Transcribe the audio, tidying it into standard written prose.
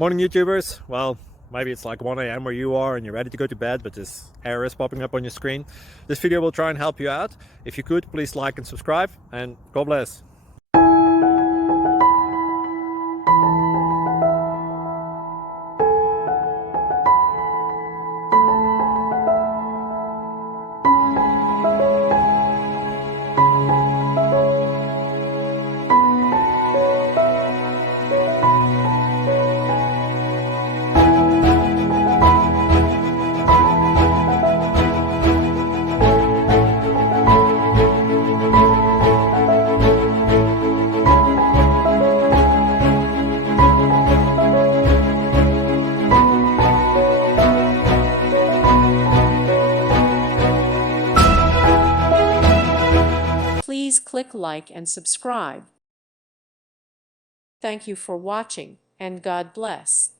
Morning YouTubers. Well, maybe it's like 1 a.m. where you are and you're ready to go to bed, but this error is popping up on your screen. This video will try and help you out. If you could, please like and subscribe, and God bless. Please click like and subscribe. Thank you for watching, and God bless.